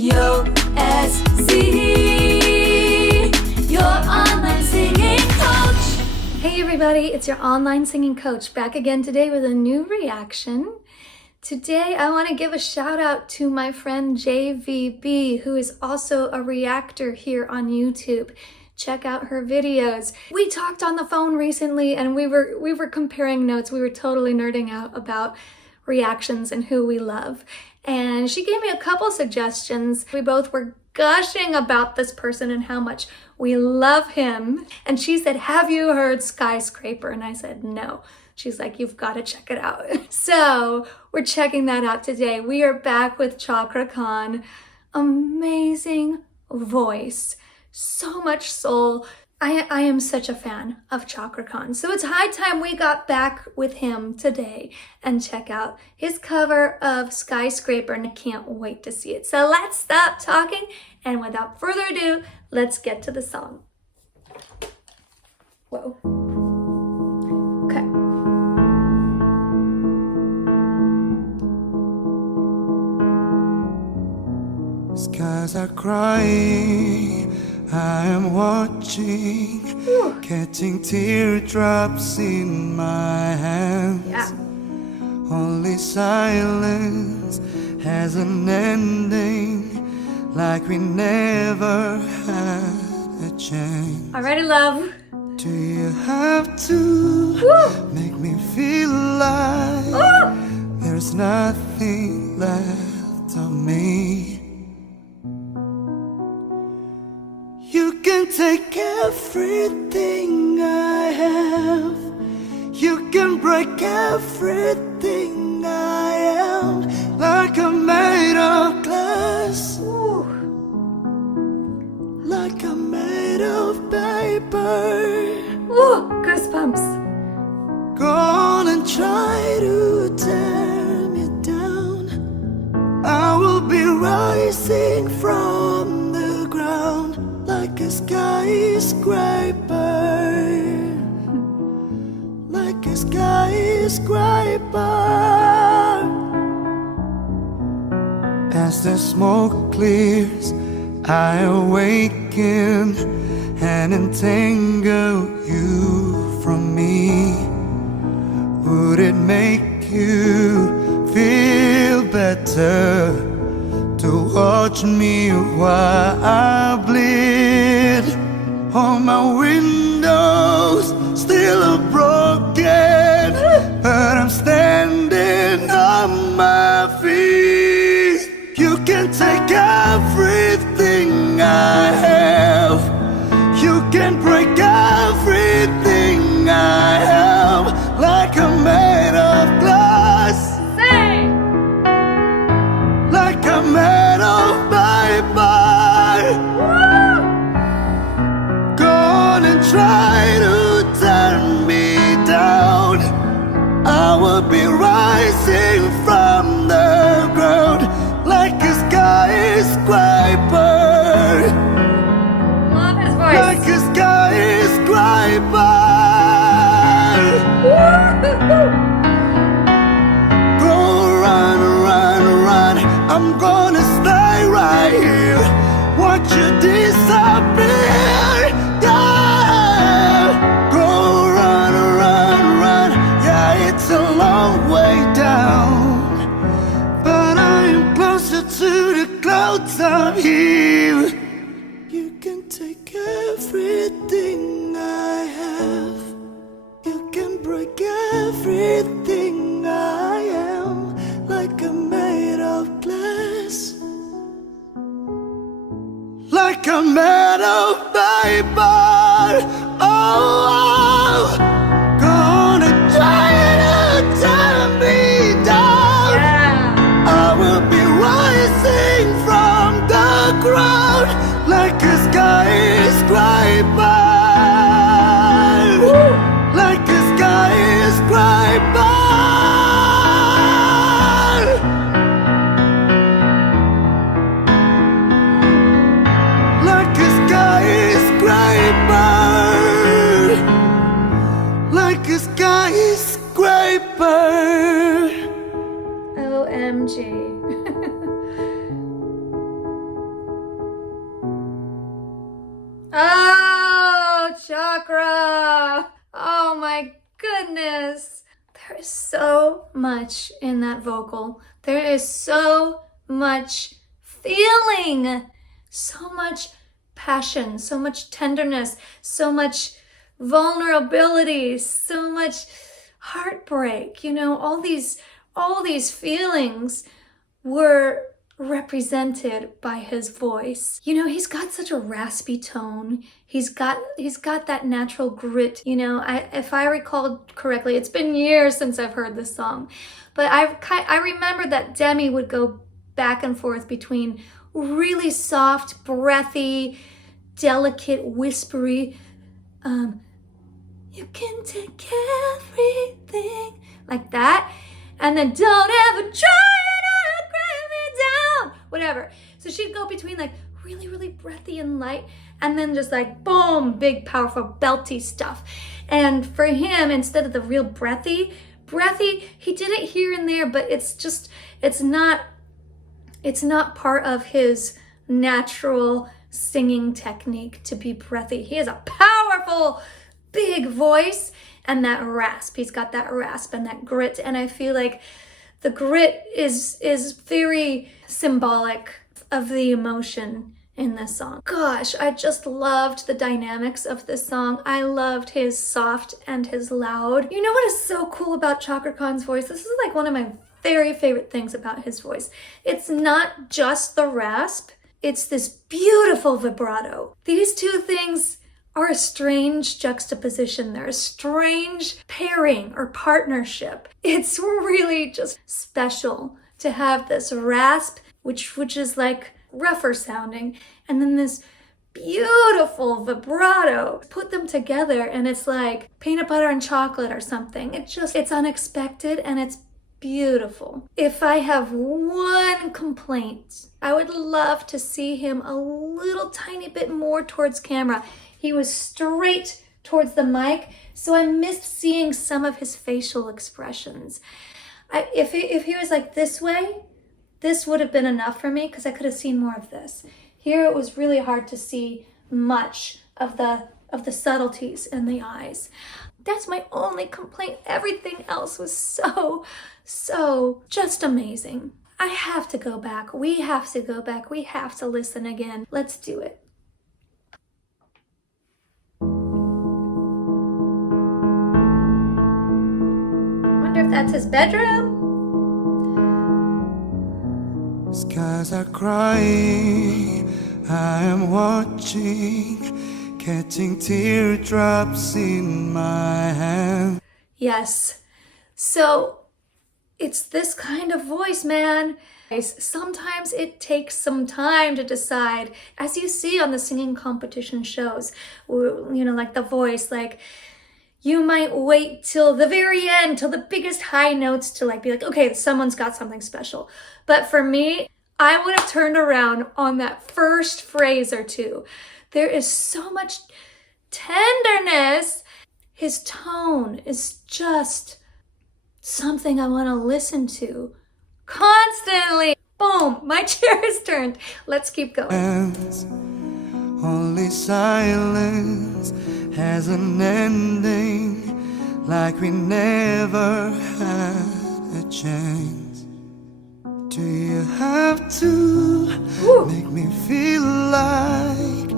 Yo SC, your online singing coach. Hey everybody, it's your online singing coach back again today with a new reaction. Today I want to give a shout out to my friend JVB, who is also a reactor here on YouTube. Check out her videos. We talked on the phone recently and we were comparing notes. We were totally nerding out about reactions and who we love. And she gave me a couple suggestions. We both were gushing about this person and how much we love him. And she said, "Have you heard Skyscraper?" And I said, "No." She's like, "You've got to check it out." So we're checking that out today. We are back with Chakra Khan. Amazing voice, so much soul. I am such a fan of Chakra Khan. So it's high time we got back with him today and check out his cover of Skyscraper, and I can't wait to see it. So let's stop talking, and without further ado, let's get to the song. Whoa. Okay. Skies are crying, I am watching, catching teardrops in my hands. Yeah. Only silence has an ending, like we never had a chance. Alrighty, love. Do you have to make me feel like there's nothing left of me? You can take everything I have, you can break everything I am, like I'm made of glass, like I'm made of paper. Ooh, goosebumps. Go on and try to tear me down, I will be rising from the ground like a skyscraper, like a skyscraper. As the smoke clears, I awaken and entangle you from me. Would it make you feel better to watch me while I bleed? All my windows still are broken, but I'm standing on my feet. You can take everything I have, you can break everything I have, like I'm made of glass, like I'm made of paper. Go on and try to turn me down, I will be rising from the ground like a skyscraper, Love his voice. like a skyscraper. Go run, run, run, I'm gonna stay right here, watch you disappear. Yeah. Go run, run, run, yeah, it's a long way down, but I'm closer to the clouds up here. You can take everything I have, you can break everything I am, like I'm made of glass, like I'm made of paper. Oh, go on and try to tear me down, I will be rising from the ground like a skyscraper, like a skyscraper. Like a skyscraper. Chakra. Oh my goodness. There is so much in that vocal. There is so much feeling, so much passion, so much tenderness, so much vulnerability, so much heartbreak. You know, all these feelings were represented by his voice. You know, he's got such a raspy tone. He's got that natural grit. You know, if I recall correctly, it's been years since I've heard this song, but I remember that Demi would go back and forth between really soft, breathy, delicate, whispery, you can take everything, like that, and then don't ever try to grab me down, whatever. So she'd go between like really, really breathy and light, and then just like boom, big, powerful, belty stuff. And for him, instead of the real breathy, he did it here and there, but it's not part of his natural singing technique to be breathy. He has a powerful, big voice and that rasp. He's got that rasp and that grit, and I feel like the grit is very symbolic of the emotion in this song. Gosh, I just loved the dynamics of this song. I loved his soft and his loud. You know what is so cool about Chakra Khan's voice? This is like one of my very favorite things about his voice. It's not just the rasp, it's this beautiful vibrato. These two things are a strange juxtaposition. They're a strange pairing or partnership. It's really just special to have this rasp, which is like rougher sounding, and then this beautiful vibrato. Put them together and it's like peanut butter and chocolate or something. It's unexpected and it's beautiful. If I have one complaint, I would love to see him a little tiny bit more towards camera. He was straight towards the mic, so I missed seeing some of his facial expressions. If he was like this way, this would have been enough for me because I could have seen more of this. Here it was really hard to see much of the subtleties in the eyes. That's my only complaint. Everything else was so just amazing. I have to go back. We have to go back. We have to listen again. Let's do it. Wonder if that's his bedroom. Skies are crying, I am watching, catching teardrops in my hand. Yes. So it's this kind of voice, man. Sometimes it takes some time to decide, as you see on the singing competition shows, you know, like The Voice, like you might wait till the very end, till the biggest high notes to like be like, okay, someone's got something special. But for me, I would have turned around on that first phrase or two. There is so much tenderness. His tone is just something I want to listen to constantly. Boom, my chair is turned. Let's keep going. Only silence has an ending, like we never had a chance. Do you have to make me feel like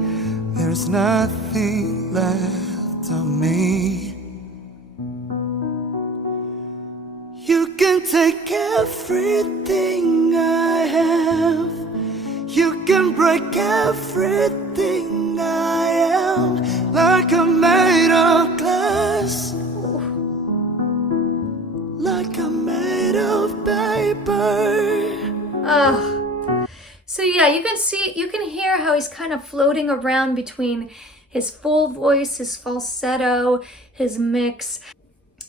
there's nothing left of me? You can take everything I have, you can break everything I am, like I'm made of glass, like I'm made of paper. So yeah, you can hear how he's kind of floating around between his full voice, his falsetto, his mix.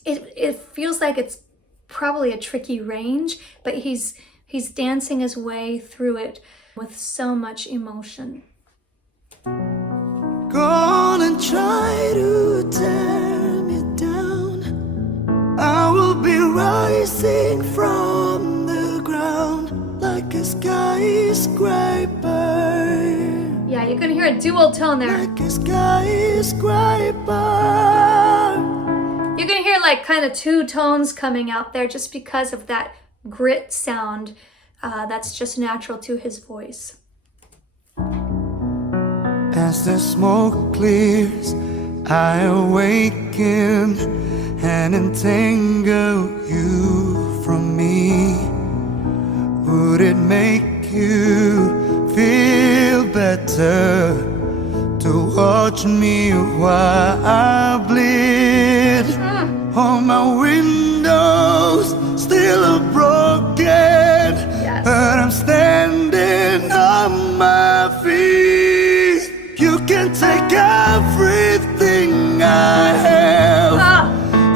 It feels like it's probably a tricky range, but he's dancing his way through it with so much emotion. Go on and try to tear me down, I will be rising from the ground like a skyscraper. Yeah, you can hear a dual tone there. like a skyscraper. You can hear like kind of two tones coming out there just because of that grit sound that's just natural to his voice. As the smoke clears, I awaken and entangle you from me. Would it make you feel better to watch me while I bleed? All my windows still are broken, but I'm standing on my feet. You can take everything I have.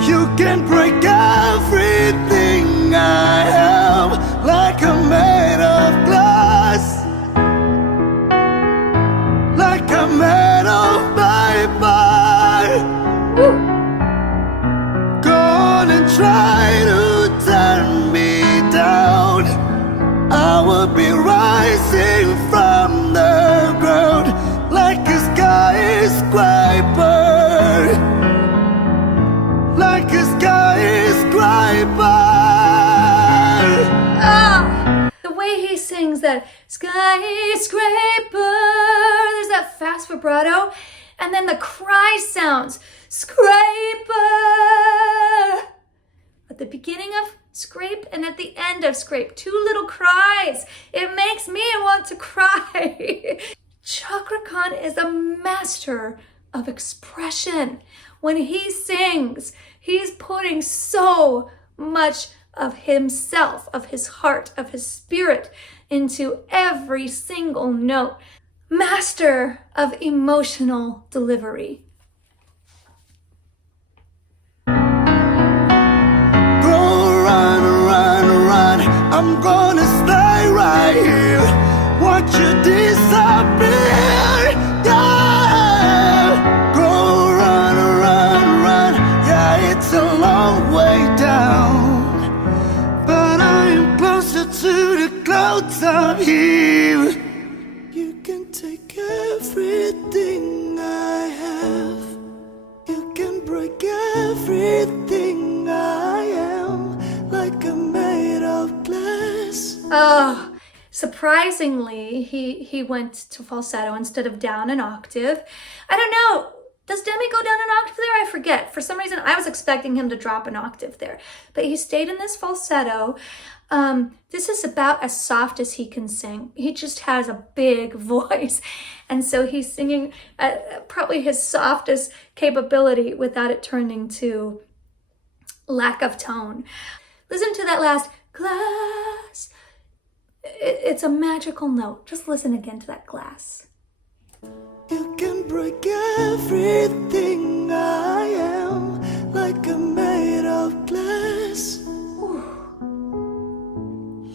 You can break everything I have, like I'm made of glass, like I'm made of paper. Gonna try to turn me down. I will be rising from the ground like a skyscraper, like a skyscraper. The way he sings that skyscraper, there's that fast vibrato, and then the cry sounds, scraper. At the beginning of scrape and at the end of scrape, two little cries. It makes me want to cry. Chakra Khan is a master of expression. When he sings, he's putting so much of himself, of his heart, of his spirit into every single note. Master of emotional delivery. I'm gonna stay right here, watch you disappear. Yeah, go run, yeah, it's a long way down, but I am closer to the clouds up here. You can take everything I have, you can break everything I am, like I'm made of glass. Oh, surprisingly, he went to falsetto instead of down an octave. I don't know. Does Demi go down an octave there? I forget. For some reason, I was expecting him to drop an octave there. But he stayed in this falsetto. This is about as soft as he can sing. He just has a big voice. And so he's singing at probably his softest capability without it turning to lack of tone. Listen to that last glass. It's a magical note. Just listen again to that glass. You can break everything I am, like I'm made of glass. Ooh.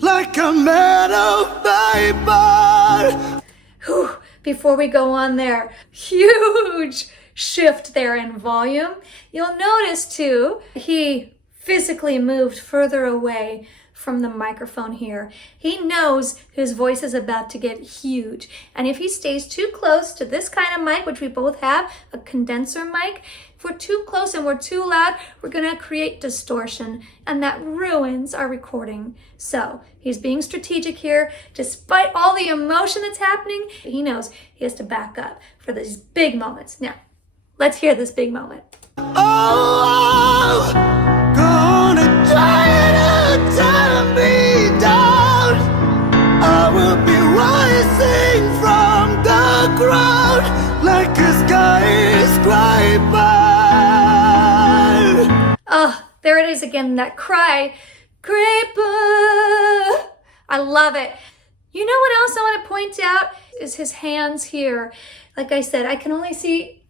Like I'm made of paper. Whew. Before we go on there, huge shift there in volume. You'll notice too, he physically moved further away from the microphone here. He knows his voice is about to get huge. And if he stays too close to this kind of mic, which we both have, a condenser mic, if we're too close and we're too loud, we're gonna create distortion, and that ruins our recording. So he's being strategic here. Despite all the emotion that's happening, he knows he has to back up for these big moments. Now, let's hear this big moment. Oh, gonna try to turn me down. I will be rising from the ground like a skyscraper. Oh, there it is again, that cry. Scraper. I love it. You know what else I want to point out is his hands here. Like I said, I can only see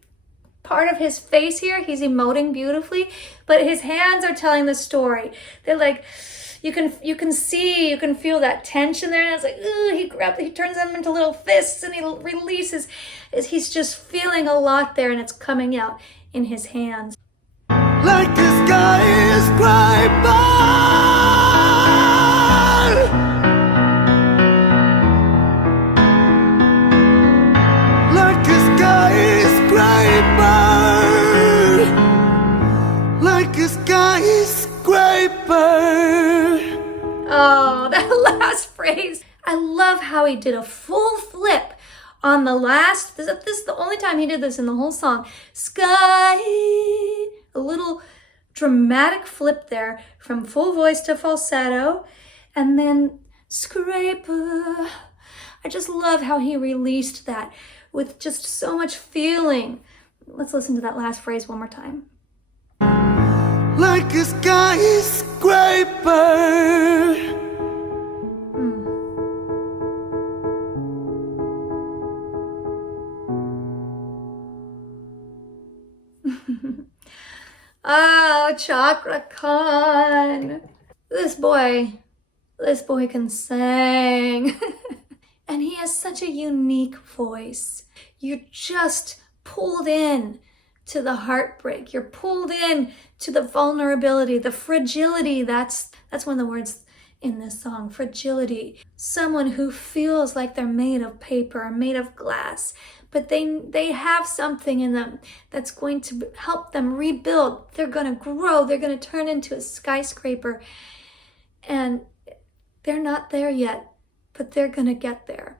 part of his face here. He's emoting beautifully, but his hands are telling the story. They're like, you can feel that tension there, and it's like, ooh, he turns them into little fists and he releases. He's just feeling a lot there, and it's coming out in his hands. Like a skyscraper. Oh, that last phrase. I love how he did a full flip on the last, this is the only time he did this in the whole song. Sky, a little dramatic flip there from full voice to falsetto. And then scraper. I just love how he released that with just so much feeling. Let's listen to that last phrase one more time. Like a skyscraper. Oh, Chakra Khan. This boy can sing. And he has such a unique voice. You're just pulled in to the heartbreak. You're pulled in to the vulnerability, the fragility. That's one of the words in this song, fragility. Someone who feels like they're made of paper, made of glass, but they have something in them that's going to help them rebuild. They're going to grow. They're going to turn into a skyscraper. And they're not there yet, but they're going to get there.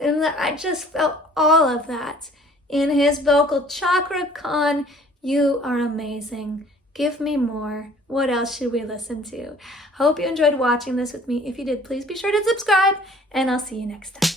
And I just felt all of that in his vocal. Chakra Khan, you are amazing. Give me more. What else should we listen to? Hope you enjoyed watching this with me. If you did, please be sure to subscribe, and I'll see you next time.